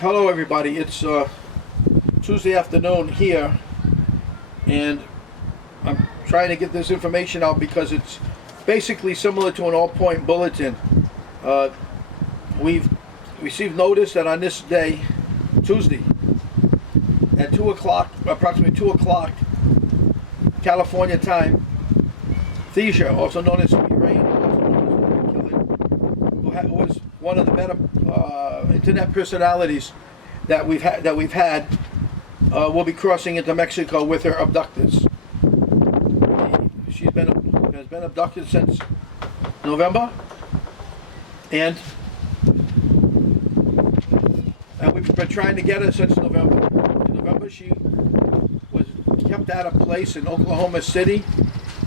Hello everybody, it's Tuesday afternoon here, and I'm trying to get this information out because it's basically similar to an all-point bulletin. We've received notice that on this day, Tuesday, at 2 o'clock, approximately 2 o'clock California time, Thesia, also known as Sweet Rain, also known as who was one of the better internet personalities that we've had, will be crossing into Mexico with her abductors. Has been abducted since November, and we've been trying to get her since November. In November, she was kept at a place in Oklahoma City,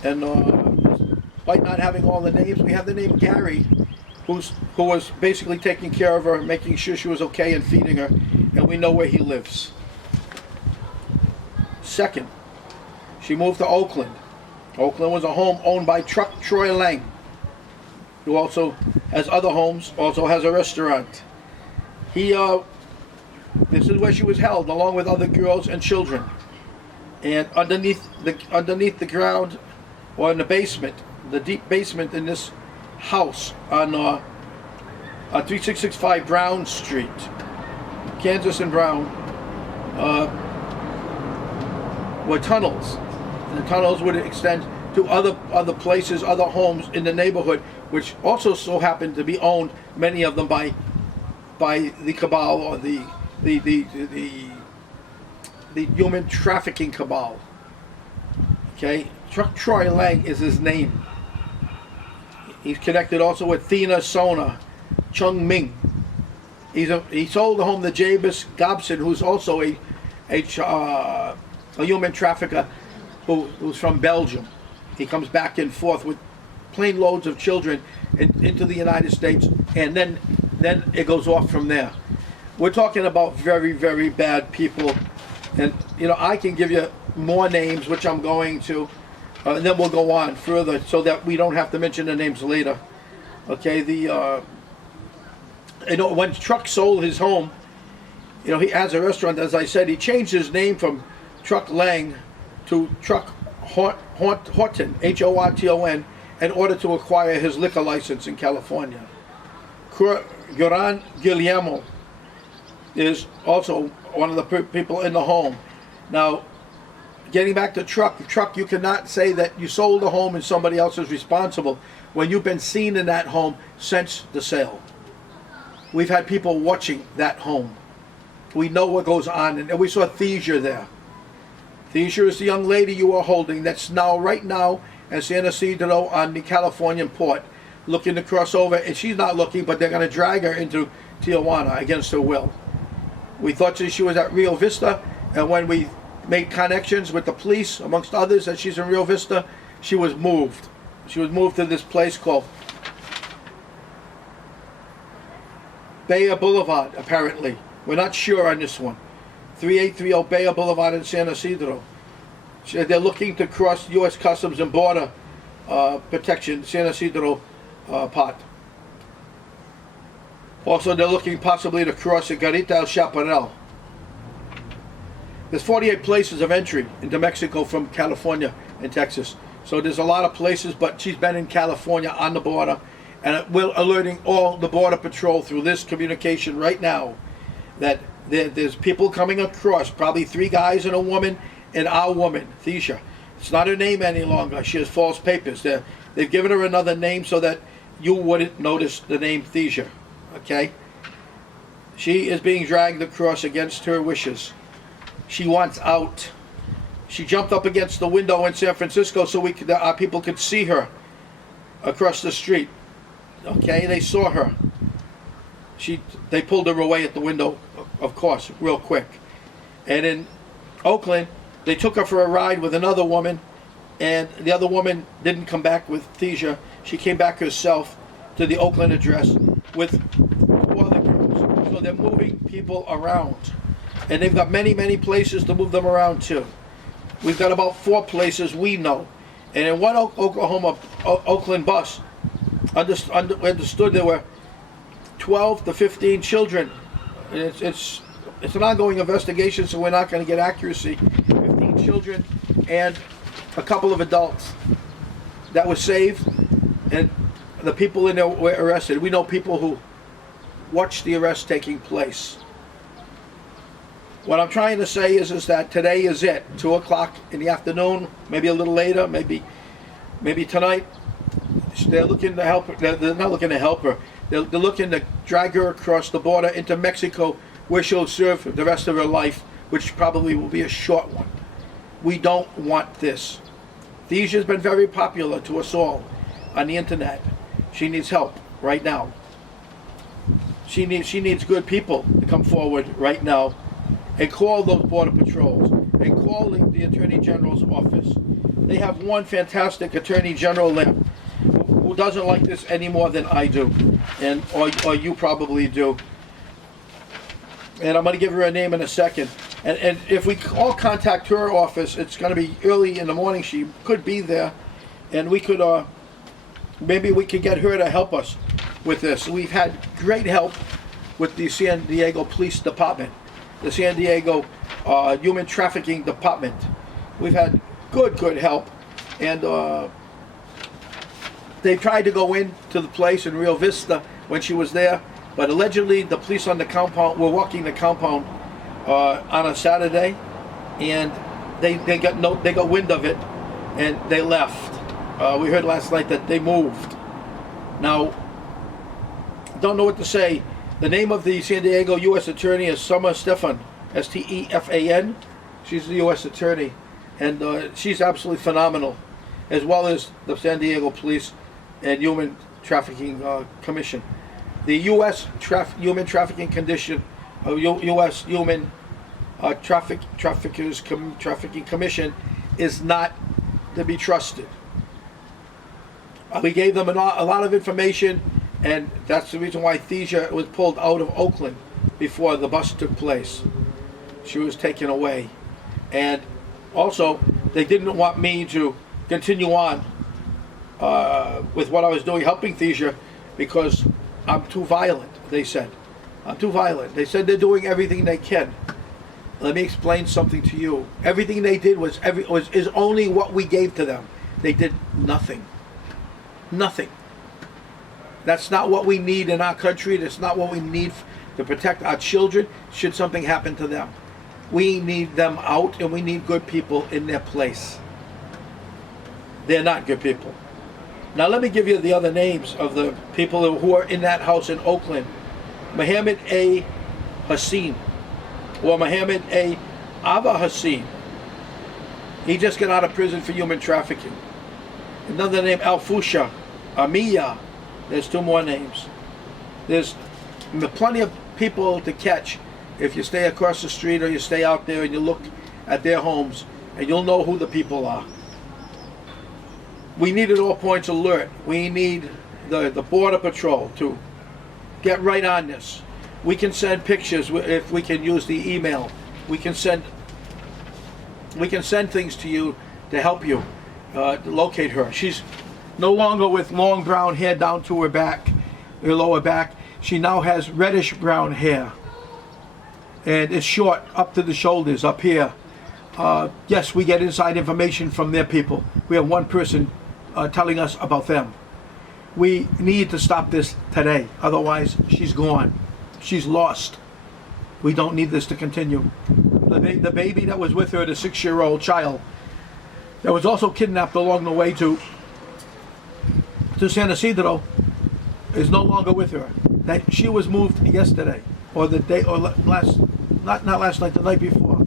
and despite not having all the names, we have the name Gary, who was basically taking care of her, making sure she was okay and feeding her, and we know where he lives. Second, she moved to Oakland. Oakland was a home owned by Truck Troy Lang, who also has other homes, also has a restaurant. This is where she was held, along with other girls and children. And underneath the ground, or in the basement, the deep basement in this house on 3665 Brown Street, Kansas and Brown, were tunnels. And the tunnels would extend to other places, other homes in the neighborhood, which also so happened to be owned, many of them by the cabal, or the human trafficking cabal. Okay, Truck Troy Lang is his name. He's connected also with Thina Sona, Chung Ming. He sold the home to Jabez Gobson, who's also a human trafficker who's from Belgium. He comes back and forth with plane loads of children into the United States, and then it goes off from there. We're talking about very, very bad people, and I can give you more names, which I'm going to, and then we'll go on further so that we don't have to mention the names later. Okay, when Truck sold his home, he has a restaurant, as I said. He changed his name from Truck Lang to Truck Horton, Horton, in order to acquire his liquor license in California. Gran Guillermo is also one of the people in the home. Now, getting back to Truck, you cannot say that you sold a home and somebody else is responsible when you've been seen in that home since the sale. We've had people watching that home. We know what goes on, and we saw Thesia there. Thesia is the young lady you are holding that's right now in San Ysidro on the Californian port, looking to cross over, and she's not looking, but they're going to drag her into Tijuana against her will. We thought that she was at Rio Vista, and when we made connections with the police, amongst others, that she's in Rio Vista, she was moved. She was moved to this place called Bella Boulevard, apparently. We're not sure on this one. 3830 Bella Boulevard in San Ysidro. They're looking to cross U.S. Customs and Border Protection, San Ysidro part. Also, they're looking possibly to cross at Garita El Chaparral. There's 48 places of entry into Mexico from California and Texas. So there's a lot of places, but she's been in California on the border, and we're alerting all the Border Patrol through this communication right now that there's people coming across, probably 3 guys and a woman, and our woman, Thesia. It's not her name any longer. She has false papers. They've given her another name so that you wouldn't notice the name Thesia. Okay? She is being dragged across against her wishes. She wants out. She jumped up against the window in San Francisco so our people could see her across the street. Okay, they saw her. They pulled her away at the window, of course, real quick. And in Oakland, they took her for a ride with another woman, and the other woman didn't come back with Thesia. She came back herself to the Oakland address with 2 other girls. So they're moving people around. And they've got many, many places to move them around to. We've got about 4 places we know. And in one Oakland bus, understood there were 12 to 15 children it's an ongoing investigation, so we're not going to get accuracy. 15 children and a couple of adults that were saved, and the people in there were arrested. We know people who watched the arrest taking place. What I'm trying to say is that today is it. 2 o'clock in the afternoon, maybe a little later, maybe tonight. They're looking to help her. They're not looking to help her. They're looking to drag her across the border into Mexico, where she'll serve the rest of her life, which probably will be a short one. We don't want this. Thesia's been very popular to us all on the internet. She needs help right now. She needs good people to come forward right now and call those border patrols and call the Attorney General's office. They have one fantastic Attorney General there who doesn't like this any more than I do, and or you probably do. And I'm going to give her a name in a second. And if we all contact her office, it's going to be early in the morning. She could be there, and we could maybe we could get her to help us with this. We've had great help with the San Diego Police Department, the San Diego Human Trafficking Department. We've had good help, and they tried to go into the place in Rio Vista when she was there, but allegedly the police on the compound were walking the compound on a Saturday, and they got wind of it, and they left. We heard last night that they moved. Now, don't know what to say. The name of the San Diego U.S. Attorney is Summer Stephan, Stefan. She's the U.S. Attorney, and she's absolutely phenomenal, as well as the San Diego Police and Human Trafficking Commission. The U.S. Human Trafficking Condition, U.S. Human Trafficking Commission is not to be trusted. We gave them a lot of information, and that's the reason why Thesia was pulled out of Oakland before the bust took place. She was taken away. And also, they didn't want me to continue on with what I was doing, helping Thesia, because I'm too violent, they said. I'm too violent. They said they're doing everything they can. Let me explain something to you. Everything they did is only what we gave to them. They did nothing. Nothing. That's not what we need in our country. That's not what we need to protect our children should something happen to them. We need them out, and we need good people in their place. They're not good people. Now let me give you the other names of the people who are in that house in Oakland. Mohammed A. Hassin, or Mohammed A. Ava Hassin. He just got out of prison for human trafficking. Another name, Alfusha Amiya. There's 2 more names. There's plenty of people to catch if you stay across the street or you stay out there and you look at their homes, and you'll know who the people are. We need at all points alert. We need the Border Patrol to get right on this. We can send pictures if we can use the email. We can send things to you to help you to locate her. She's no longer with long brown hair down to her back, her lower back. She now has reddish brown hair, and it's short up to the shoulders up here. Yes, we get inside information from their people. We have one person telling us about them. We need to stop this today, otherwise she's gone. She's lost. We don't need this to continue. The baby that was with her, the 6-year-old child, that was also kidnapped along the way to San Isidro, is no longer with her. That she was moved yesterday, or the day, or not last night, the night before.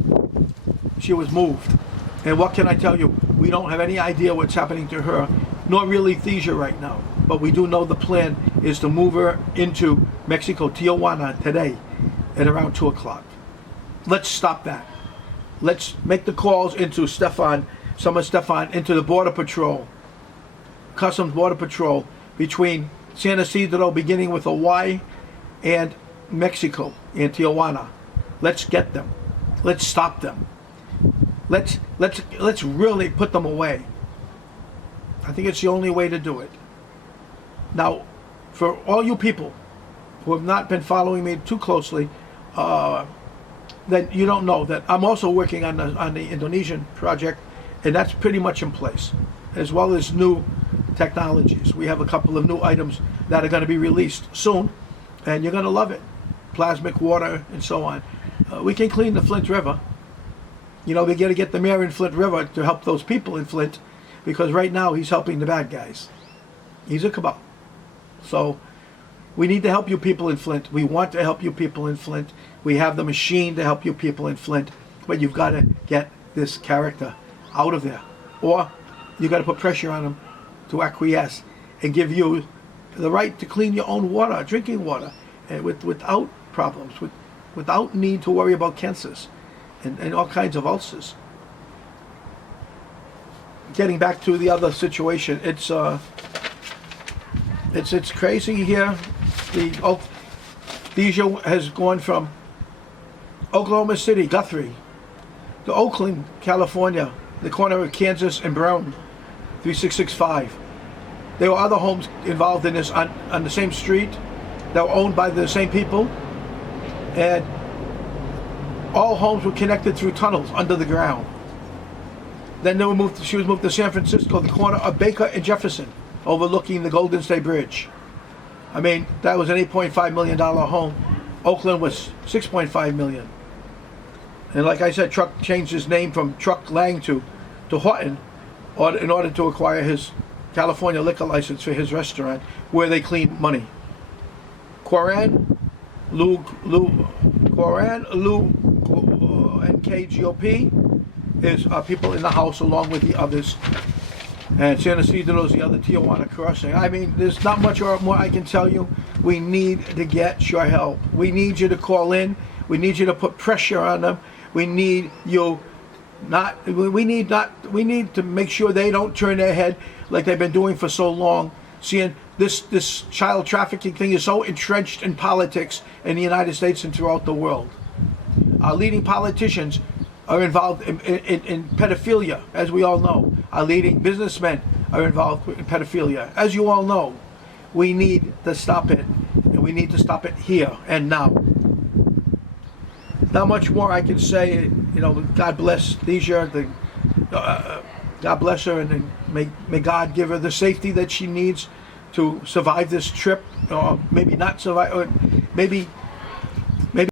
She was moved. And what can I tell you? We don't have any idea what's happening to her, nor really Thesia right now. But we do know the plan is to move her into Mexico, Tijuana, today at around 2 o'clock. Let's stop that. Let's make the calls into Summer Stephan, into the Border Patrol, Customs Border Patrol, between San Isidro, beginning with a Y, and Mexico and Tijuana. Let's get them. Let's stop them. Let's really put them away. I think it's the only way to do it. Now, for all you people who have not been following me too closely, then you don't know that I'm also working on the Indonesian project, and that's pretty much in place, as well as new technologies. We have a couple of new items that are going to be released soon, and you're going to love it. Plasmic water and so on. We can clean the Flint River. You know, we got to get the mayor in Flint River to help those people in Flint, because right now he's helping the bad guys. He's a cabal. So we need to help you people in Flint. We want to help you people in Flint. We have the machine to help you people in Flint. But you've got to get this character out of there. Or you've got to put pressure on him to acquiesce and give you the right to clean your own water, drinking water, and without problems, without need to worry about cancers and all kinds of ulcers. Getting back to the other situation, it's crazy here. Deja has gone from Oklahoma City, Guthrie, to Oakland, California, the corner of Kansas and Brown, 3665. There were other homes involved in this on the same street that were owned by the same people, and all homes were connected through tunnels under the ground. Then she was moved to San Francisco, the corner of Baker and Jefferson, overlooking the Golden State Bridge. I mean, that was an $8.5 million home. Oakland was $6.5 million. And like I said, Truck changed his name from Truck Lang to Horton in order to acquire his California liquor license for his restaurant, where they clean money. Quaran, Lou, and KGOP is people in the house along with the others. And San Isidro's the other Tijuana crossing. I mean, there's not much more I can tell you. We need to get your help. We need you to call in. We need you to put pressure on them. We need you we need to make sure they don't turn their head like they've been doing for so long. Seeing this child trafficking thing is so entrenched in politics in the United States and throughout the world. Our leading politicians are involved in pedophilia, as we all know. Our leading businessmen are involved in pedophilia, as you all know. We need to stop it, and we need to stop it here and now. Not much more I can say. You know, God bless Deja. God bless her, and may God give her the safety that she needs to survive this trip, or maybe not survive, or maybe